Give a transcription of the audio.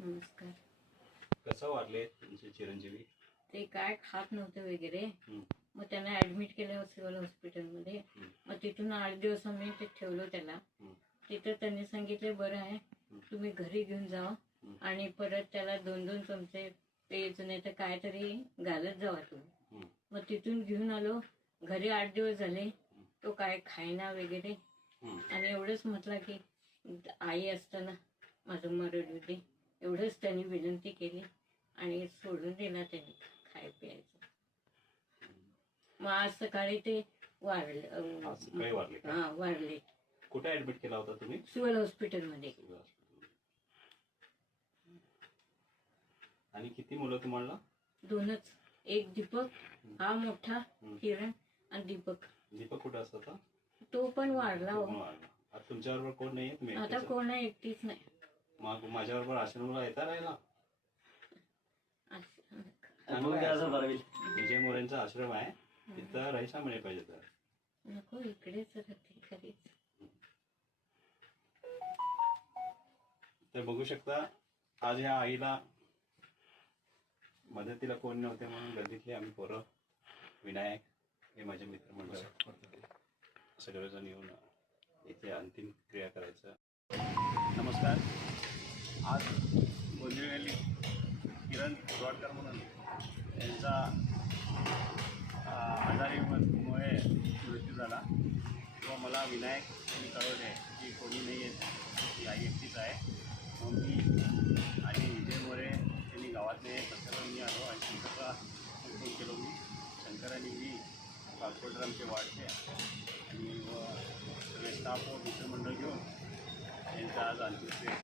नमस्कार. कसं वारले तुमचे चिरंजीवी? ते काय खात नव्हते वगैरे. हं, मग त्यांना ऍडमिट केलं सिव्हिल हॉस्पिटलमध्ये. हं, मग तिथून 8 दिवस आम्ही ते ठेवलं त्याला. हं, तिथं त्यांनी सांगितले बरं आहे, तुम्ही घरी घेऊन जावा आणि परत त्याला 2-2 चमचे पेज नाही तर काहीतरी घालत जावा तुम्ही. हं, मग तिथून घेऊन आलो. घरी 8 दिवस झाले, तो काय खायना वगैरे. हं. आणि एवढंच म्हटलं की आई असताना माझं मरण होते, एवढंच त्यांनी विनंती केली आणि सोडून दिला त्यांनी खाय प्यायचं. मग आज सकाळी ते वारले. आज सकाळी वारले का? हा, वारले. कुठे ऍडमिट केला होता तुम्ही? सिव्हिल हॉस्पिटलमध्ये. आणि किती मुलं तुम्हाला? 2च. एक दीपक, हा मोठा किरण आणि दीपक. दीपक कुठे असतो? तो पण वारला हो. आता तुमच्याबरोबर कोण नाहीये? तुम्ही आता एकटेच? कोण आहे, एकटीच नाही. मग माझ्याबरोबर आश्रमला येता राहिला? असं. विजय मोरेंचा आश्रम आहे, तिथं राहायचा म्हणे पाहिजे तर. नको, इकडेच राहते घरीच. तर बघू शकता, आज ह्या आईला मदतीला कोण नव्हते म्हणून गल्लीतले आम्ही पोरं, विनायक हे माझे मित्रमंडळ सगळेजण येऊन इथे अंतिम क्रिया करायचं. नमस्कार. आज गोंदिवली किरण रोडकर म्हणून यांचा आजारीमुळे मृत्यू झाला. तो मला विनायक यांनी कळवले की कोणी नाही येत, ती आई एकटीच आहे. मग मी आणि विजय मोरे यांनी गावातले पत्करून मी आलो आणि शंकरला फोन केलो. मी शंकर आणि मी पासपोर्टर आमचे वाढते आणि व सगळे स्टाफ व मित्रमंडळ घेऊन यांचा आज अंतिम